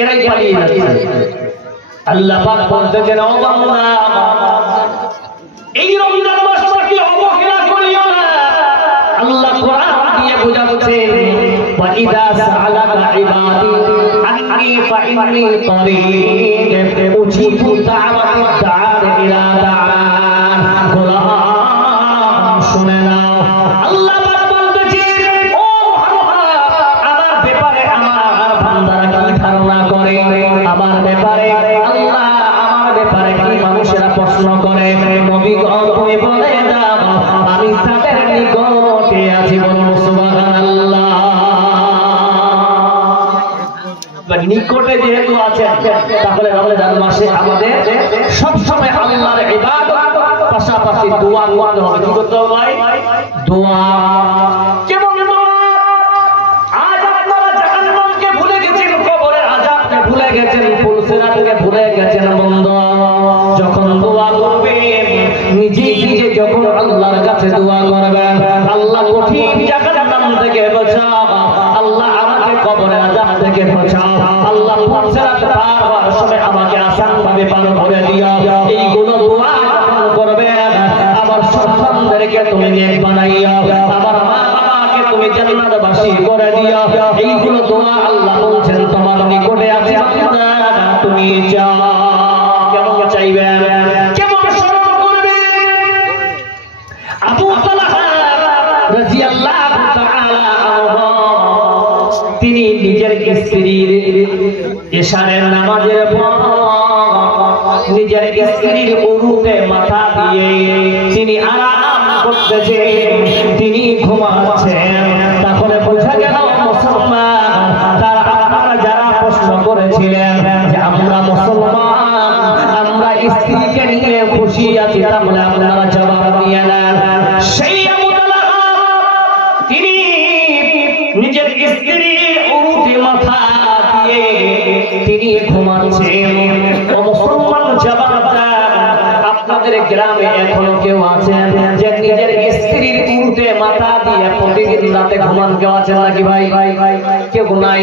এরাই পালিয়ে যাচ্ছে। আল্লাহ পাক বলতেছেন ও বান্দা, এই রমজান মাসটাকে অবহেলা করিও না। আল্লাহ কোরআন দিয়ে বোঝাচ্ছেন ওয়া ইযা সাআলাকা ইবাদি আন্নী ফাইন্নী করিব উজিবু দাওয়াতাদ দাঈ ইলা দাআন। গোলাম শুনে নাও, আল্লাহ পাক বলতেছেন ও মুহাম্মদ, আমার ব্যাপারে আমার বান্দারা কি ধারণা করে, আমার ব্যাপারে আল্লাহ, আমার ব্যাপারে কি মানুষেরা প্রশ্ন করে, নবী তুমি বলে দাও আমি তাদের নিকটে আছি। বলুন সুবহানাল্লাহ। নিকটে যেহেতু আছে, তাহলে রমজান মাসে আমাদের সব সময় আল্লাহর ইবাদত পাশাপাশি দোয়া করতে হবে। কি করতে হবে ভাই? দোয়া। কেমন দোয়া? আজ আপনারা জাহান্নামকে ভুলে গেছেন, কবরের আযাবকে ভুলে গেছেন, পুলসিরাতকে ভুলে গেছেন। বন্ধু যখন দোয়া করবেন, নিজে নিজে যখন আল্লাহর কাছে দোয়া করবেন, আল্লাহ কঠিন জাহান্নাম থেকে বাঁচাও, আল্লাহ আমাকে কবরের আযাব থেকে বাঁচাও, আল্লাহ পুলসিরাত পার হওয়ার সময় আমাকে আসান ভাবে পার করে দিও। এইগুলো দোয়া করবেন। আমার সন্তানদেরকে তুমি নেক বানাইও, আমার মা বাবাকে তুমি জান্নাতবাসী করে দিও। এইগুলো দোয়া আল্লাহ বলছেন তোমার নিকটে আছে, তুমি চাও। কেমন চাইবেন? কেমন স্মরণ করবেন? আবু তালহা রাদিয়াল্লাহু তাআলা আনহু তিনি নিজের স্ত্রীর এশারের নামাজের পর নিজের স্ত্রীর উরুতে মাথা দিয়ে তিনি আরাম করতেছেন, তিনি ঘুমাচ্ছেন। তাহলে বোঝা গেল মুসলমান, তারা আপনারা যারা প্রশ্ন করেছিলেন যে আমরা মুসলমান, আমরা স্ত্রীকে নিয়ে খুশি আছি, তাহলে আপনারা জবাব দিয়ে নেন। সেই আবু তালহা তিনি নিজের স্ত্রীর উরুতে মাথা দিয়ে তিনি ঘুমাচ্ছেন। ও মুসলমান জবাব দেন, আপনাদের আমাদের গ্রামে এখনো কেউ আছেন যে নিজের স্ত্রীর উরুতে মাথা দিয়ে প্রতিদিন রাতে ঘুমান? কেউ আছেন নাকি ভাই? কেউ নাই।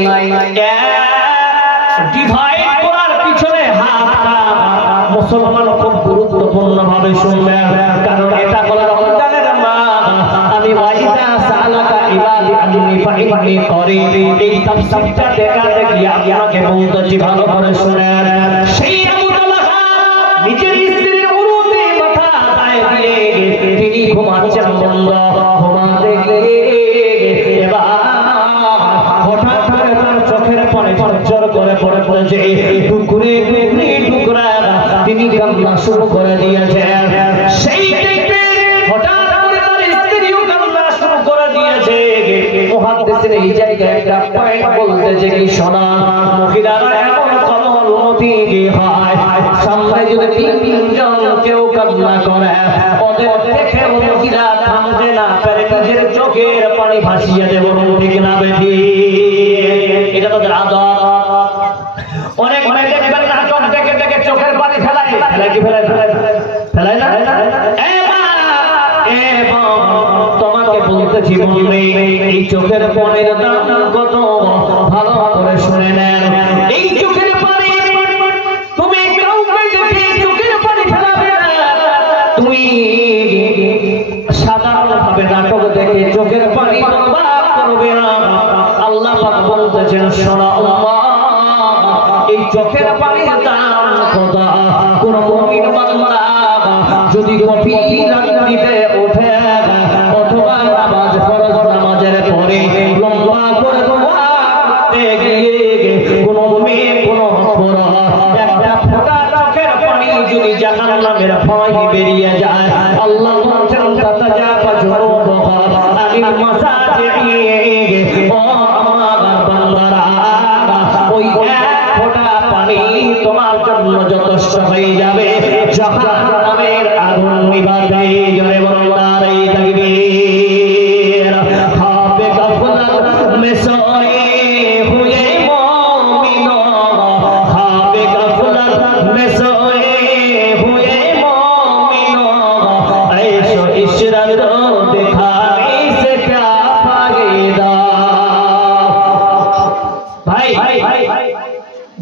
ডিভাইড করার পিছনে হাতটা মুসলমান খুব গুরুত্বপূর্ণ ভাবে শুনবেন, কারণ এটা বলে রমজানের মা আমি ওয়াইদা সালাকা ইবাদি আন্নি ফাইন্নি করিবি, এই তাফসীরটা দেখা দেখি আপনাকে বলতেছি ভালো করে শুনেন। সেই আবু তালহা নিজের স্ত্রীর উরুতে মাথা দিয়ে তিনি ঘুমাচ্ছেন, বন্ধ ঘুমাতে গিয়ে এবার হঠাৎ করে তার চোখের পানি ঝরঝর করে পড়ে পড়েছে, টুকরে টুকরা তিনি কান্না শুরু করে দিয়েছেন। সেই হঠাৎ করে তার স্ত্রীও কান্না শুরু করে দিয়েছে। মুহাদ্দিসের এই জায়গায় একটা পয়েন্ট বলতেছে কি, শোনা মহিলারা এমন কমলমতি হয়, সামনে যদি তিনজন কেউ কান্না করে ওদের দেখে মহিলা থামতে না পারে, নিজের চোখের পানি ভাসিয়ে দেব, ঠিক না বেটি? এটা তাদের আদত। অনেক অনেক দেখবেন নাটক দেখে দেখে চোখের পানি ফেলায়, ফেলায় কি ফেলায় ফেলায় না? তোমাকে বলতেছি বলবে এই চোখের পানির দাম কত, ভালো করে শুনে নেন। এই চোখের পানি তুমি কাউকে দেখে চোখের পানি ফেলাবে না, তুমি সাধারণ ভাবে নাটক দেখে চোখের পানি বরবাদ করবে না। আল্লাহ পাক বলতেছেন, শোনো এই চোখের পানির দাম কত। কোন মুমিন বান্দা যদি গভীর রাত্রিতে ওঠে অথবা নামাজ ফরজ নামাজের পরে লম্বা করে করতে গিয়ে কোন মেয়ে কোন একটা ফোঁটা চোখের পানি যদি জাহান্নামের ভয় বেরিয়ে যায়, আল্লাহ বলেন তাতাজাফা জুনুবুহা আনিল মাসাজিদি, ও আমার বান্দারা ওই ফোঁটা পানি তোমার জন্য যথেষ্ট হয়ে যাবে জাহান্নামের আগুন নিভাবে। জোরে বলুন নারে তাকবীর। খাবে গাফলাত মে সোয়ে হুয়ে মুমিনো, খাবে গাফলাত মে সোয়ে হুয়ে মুমিনো, ऐशो इशरत दिखाने से क्या फायदा। ভাই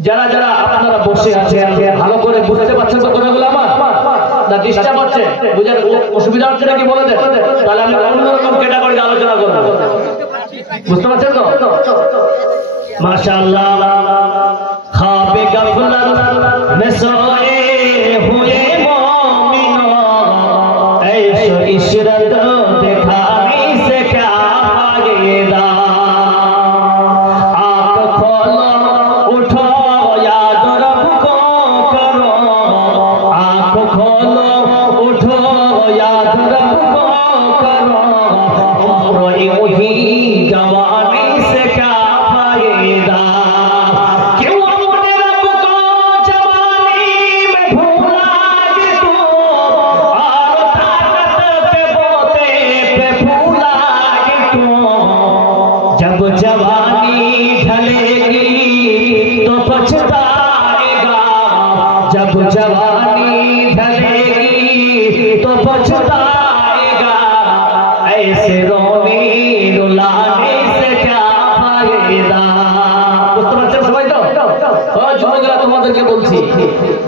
যারা যারা আপনারা বসে আছেন ভালো করে বুঝতে পারছেন তো কথাগুলো আমার? না ডিস্টার্ব হচ্ছে? বুঝার অসুবিধা হচ্ছে নাকি বলে দেন, তাহলে আমি অন্যরকম ক্যাটাগরিতে আলোচনা করব। বুঝতে পারছেন তো? মাশাআল্লাহ। খাবে গাফলাত মে সোয়ে হুয়ে মুমিনো, ऐशो इशरत दिखाने से क्या फायदा।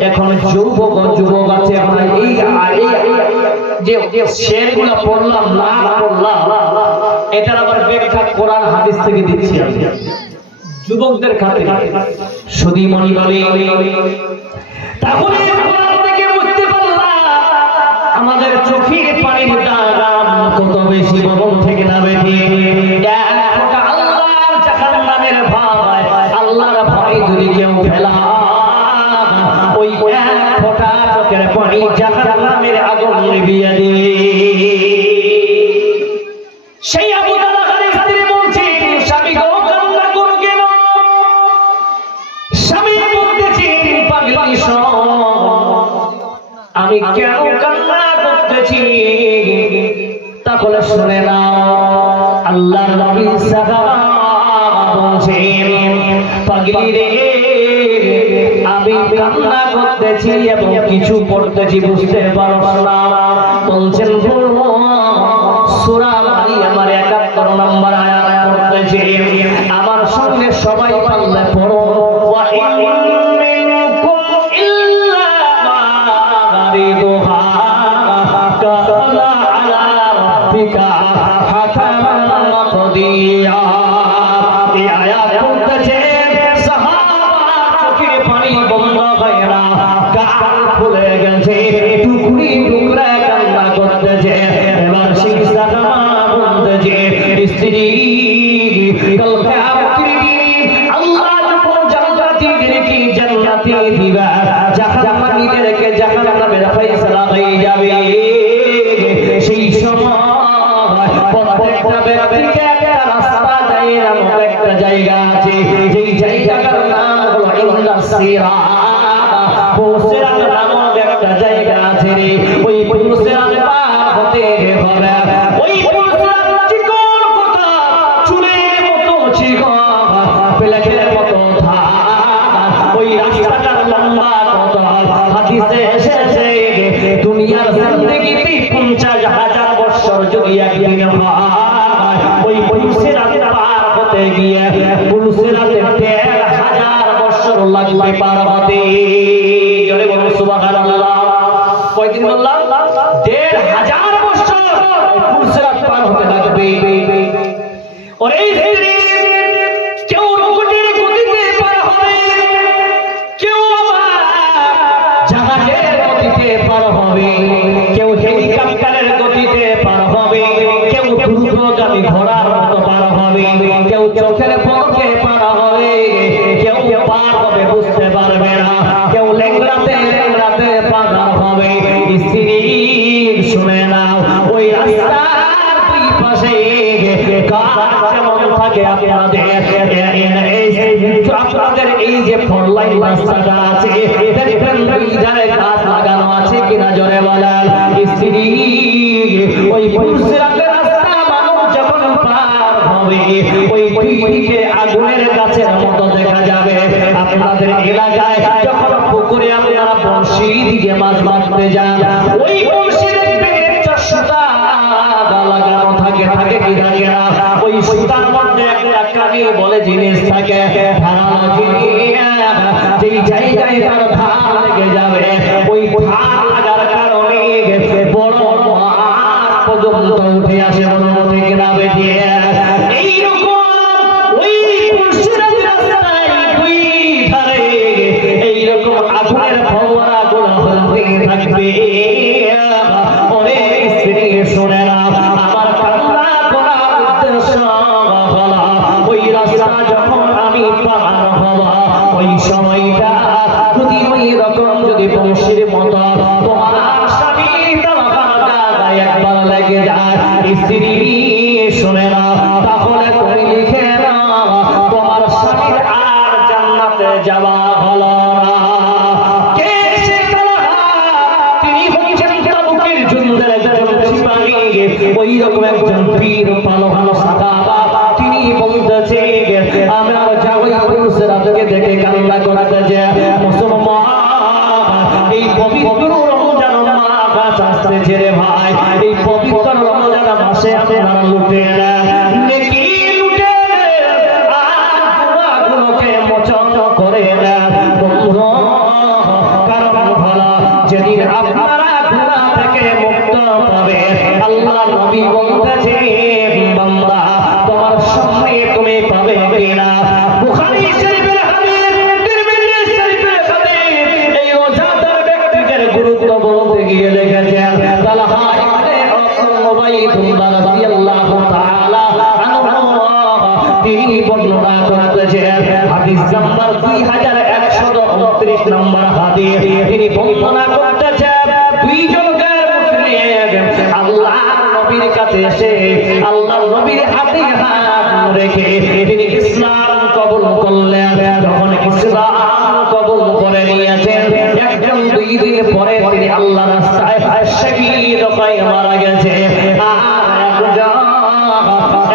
এখন যুবক যুবক আছে, আমরা এই যে শেরগুলো পড়লাম না পড়লাম, এটার আবার ব্যাখ্যা কোরআন হাদিস থেকে দিচ্ছি আমি যুবকদের খাতে। সুধী মনি বলে তাহলে কোরআন থেকে বুঝতে পারলাম আমাদের চোখের পানির দাম কত বেশি, বলুন থেকে না বেশি? আল্লাহর জাহান্নামের ভয়, আল্লাহর ভয় যদি কেউ ফেলা ওই এক ফোঁটা চোখের পানি জাহান্নামের আগুন নিভিয়ে দিবে। সেই আবু তালহার স্ত্রী বলছে, স্বামী গো কান্না করো কেন? স্বামী বলতেছে, পাগলি শোন আমি কেন কান্না করতেছি, তাহলে শুনে নাও। আল্লাহর নবী সাহাবা বলছেন, পাগলি রে আমি কান্না করতেছি এবং কিছু পড়তেছি বুঝতে পারছ না। বলছেন বলবো সূরা মারিয়ামের ৭১ নম্বর আয়াত পড়তেছি, আমার সঙ্গে সবাই পারলে পড়ো। ওয়া ইন মিনকুম ইল্লা ওয়ারিদুহা কানা আলা রাব্বিকা হাতামান মাকদিয়া। এই আয়াত পড়তেছে সাহাবা চোখের পানি বন্ধ হয় না, গাল ফুলে গেছে, টুকরি টুকরা কান্না করতেছে। এবার সেই সাহাবা বলতেছে স্ত্রী কাল কিয়ামতের দিন আল্লাহ যখন জান্নাতীদেরকে জান্নাতে দিবা, জাহান্নামীদেরকে জাহান্নামের ফয়সালা হয়ে যাবে। সেই সময় প্রত্যেকটা ব্যক্তিকে একটা রাস্তা যায় নামক একটা জায়গা আছে, যেই জায়গাটার নাম হলো ইন্দাস সিরাত। সিরাত নামক একটা জায়গা আছে রে, ওই সিরাত পার হতে হবে। ওই সিরাত চিকন কথা, চুলের মতো চিকন, প্লেটের মতো ধার। ওই রাস্তাটার লম্বা কত, হাদিসে এসেছে দুনিয়ার জিন্দেগিতে ৫০,০০০ বছর যদি একদিন হয়, ওই সিরাত পার হতে গিয়ে সিরাতে ১,৫০০ বছর লাগবে পার হতে। জোরে বলুন সুবহানাল্লাহ। কয়দিন বললাম? ১,৫০০ বছর সিরাত পার হতে লাগবে। আর এই কেউ রকেটের গতিতে পার হবে, কেউ আবার জাহাজের গতিতে পার হবে, কেউ হেলিকপ্টারের গতিতে পার হবে, কেউ দ্রুতগামী ঘোড়ার মতো পার হবে, কেউ চোখের পলকে পার হবে, কেউ পার হবে বুঝতে পারবে না, কেউ লেংড়াতে লেংড়াতে পার হবে। স্ত্রী শুনে নাও, ওই রাস্তার দুই পাশে কাজ যেমন থাকে আপনাদের এই যে 4 লাইন রাস্তাটা আছে, দেখবেন দুই ধারে গাছ লাগানো আছে কিনা, জোরে বলেন। স্ত্রী ওই সিরাতের রাস্তা মানুষ যখন পার হবে, ওই দুই দিকে আগুনের গাছের মতো দেখা যাবে। আপনাদের এলাকায় যখন পুকুরে আপনারা বড়শি দিয়ে মাছ মারতে যান, ওই বড়শি দেখবেন একটা সুতা লাগানো থাকে, থাকে কি থাকে না? ওই সুতার মধ্যে একটা কানি বলে জিনিস থাকে, যেই জায়গায় তার ধার লেগে যাবে, ওই ধার লাগার কারণে বড় মাছ পর্যন্ত উঠে আসে নদী কিনারে দিয়ে। এইরকম ওই সিরাত রাস্তায় দুই ধারে এইরকম আগুনের ফোয়ারা গুলো হতে থাকবে। অনেক স্ত্রী শুনে না, আমার কান্না করার উদ্দেশ্য হলো ওই রাস্তা যখন আমি পার হব, ওই সময়টা যদি ওই রকম যদি বংশীর মতো তোমার স্বামীর গায়ে একবার লেগে যায়, স্ত্রী শুনে না, তাহলে তুমি লিখে না তোমার স্বামীর আর জান্নাতে যাওয়া হলো না। কে সে তালহা? তিনি হচ্ছেন তাবুকের যুদ্ধের একজন সিপাহী, ওই রকম একজন বীর পালোয়ান সাহাবা। তিনি বলতেছে আমরা ওই সিরাতকে দেখে কান্না করতেছে, মুসলমান এই পবিত্র রমজান মাস আসতেছে রে ভাই, এই পবিত্র রমজান মাসে আপনারা লুটে নেকি লুটে আর গুনাহগুলোকে মোচন করে নেন। কারণ হলো যেদিন আপনারা গুনাহ থেকে মুক্ত পাবে, আল্লাহ নবী বলতেছে বান্দা তোমার সামনে তুমি পাবে কিনা। বুখারী শরীফের হাদিস, তিরমিজি শরীফের হাদিস, এই রোজাদার ব্যক্তিদের গুরুত্ব বলতে গিয়ে লিখেছেন তালহা ইবনে উবাইদুল্লাহ রাদিয়াল্লাহু তাআলা আনহু, তিনি বর্ণনা করতেছেন হাদিস নাম্বার 2129 নম্বর হাদিস। তিনি বর্ণনা করতেছেন দুইজনকার মুসলিম আল্লাহর নবীর কাছে এসে আল্লাহর নবীর হাতে হাত রেখে তিনি ইসলাম কবুল করলেন। যখন ইসলাম কবুল করে নিয়েছেন, একজন 2 দিন পরে তিনি আল্লাহর রাস্তায় শহীদ হয়ে মারা গেছে। আর একজন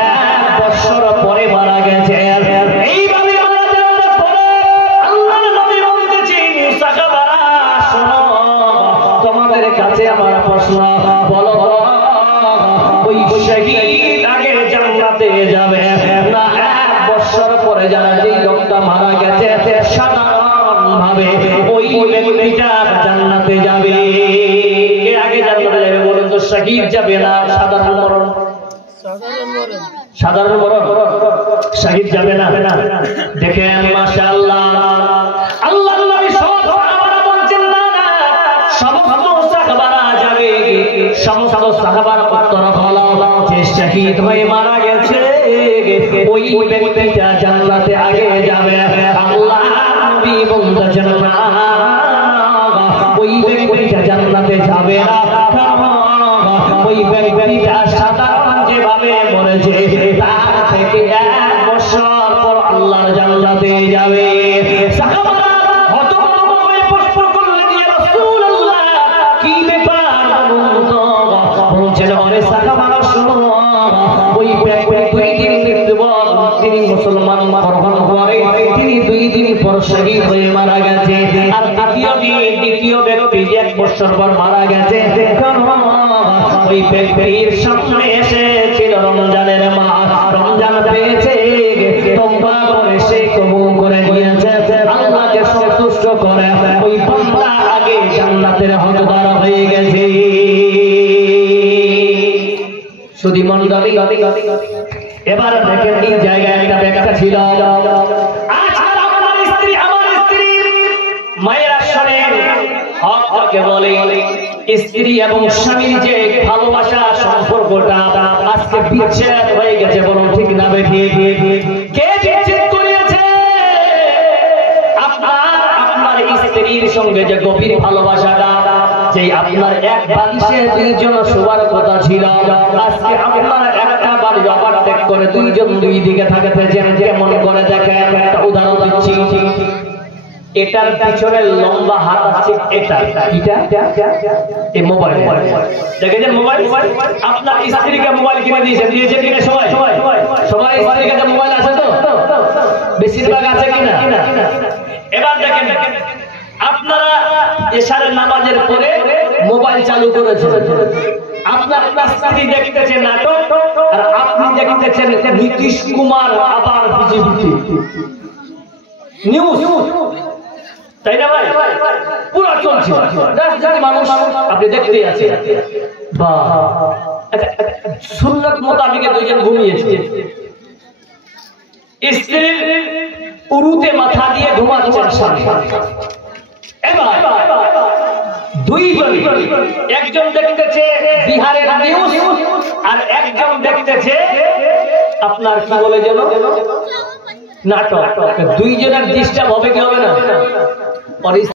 1 বছর পরে মারা গেছে। এইভাবে মারা যাওয়ার পরে আল্লাহর নবী বলতেছেন আমার প্রশ্ন, বলো ওই শহীদ আগে জান্নাতে যাবে না 1 বছর পরে যারা যেই লোকটা মারা গেছে সাধারণ ভাবে ওই ব্যক্তিটা জান্নাতে যাবে? কে আগে জান্নাতে যাবে বলুন তো? শহীদ যাবে না সাধারণ মরণ? সাধারণ মরণ, শহীদ যাবে না। দেখেন মাশাআল্লাহ, আল্লাহর নবী সমস্ত সাহাবারা বলছেন না সমস্ত সাহাবারা যাবে। সমস্ত সাহাবার উত্তর হলো যে শহীদ হয়ে মারা গেছে ওই ব্যক্তিটা জান্নাতে আগে যাবে। আল্লাহ নবী বলছেন না, ওই ব্যক্তিটা জান্নাতে যাবে না, ওই ব্যক্তিটা সাধারণ যেভাবে মরেছে তার থেকে 1 বছর পর আল্লাহর জান্নাতে যাবে। সাহাবারা হতভম্ব হয়ে প্রশ্ন করলেন, ইয়া রাসূলুল্লাহ কি ব্যাপার বলুন তো? বলছেন, আরে সাহাবারা শুনো, ওই ব্যক্তি 2 দিন মৃত্যুবরণ, তিনি মুসলমান গ্রহণ করে তিনি 2 দিন পর শহীদ হয়ে মারা গেছে। আর দ্বিতীয় ব্যক্তি 1 বছর পর মারা গেছে। ওই ব্যক্তির সামনে এসেছিল রমজানের মাস, রমজান পেয়েছে, তওবা করে সে কবুল করে নিয়েছে, আল্লাহকে সন্তুষ্ট করে ওই বান্দা আগে জান্নাতের হকদার হয়ে গেছে। শুধু মন্ডলী, এবার দেখেন এই জায়গায় একটা ব্যাখ্যা ছিল। আজকাল আমার স্ত্রী মায়েরা শোনেন, হককে বলে স্ত্রী এবং স্বামীর যে ভালোবাসা সম্পর্কটা আজকে বিচ্ছেদ হয়ে গেছে, বলুন ঠিক না বেঠিক? কে বিচ্ছেদ করিয়েছে? আপনার স্ত্রীর সঙ্গে যে গভীর ভালোবাসাটা, যে আপনার 1 বালিশে 2 জন শোবার কথা ছিল, আজকে আপনার একটা বাড়ি আবার ত্যাগ করে 2 জন 2 দিকে থাকতেছেন। কেমন করে দেখেন, একটা উদাহরণ দিচ্ছি। এটার পিছনে লম্বা হাত আছে, এটা এই মোবাইল। দেখেছেন মোবাইল, আপনার স্ত্রীকে মোবাইল কিনে দিয়েছেন কিনা? সবাই স্ত্রীর কাছে মোবাইল আছে তো? বেশিরভাগ আছে কিনা? এবার দেখেন, আপনারা এশারের নামাজের পরে মোবাইল চালু করেছেন, আপনার স্ত্রী দেখতেছে নাটক আর আপনি দেখতেছেন নীতিশ কুমার আবার বিজেপি নিউজ, তাই না ভাই? পুরো চলছে, মানুষ আপনি দেখতেই আছেন। সুন্নাত মোতাবেক 2 জন ঘুমিয়েছে, স্ত্রীর উরুতে মাথা দিয়ে ঘুমাচ্ছেন স্বামী। এবার 2 জন, একজন দেখতেছে বিহারের নিউজ আর একজন দেখতেছে আপনার কি বলে যেন নাটক। 2 জনের ডিস্টার্ব হবে কি হবে না?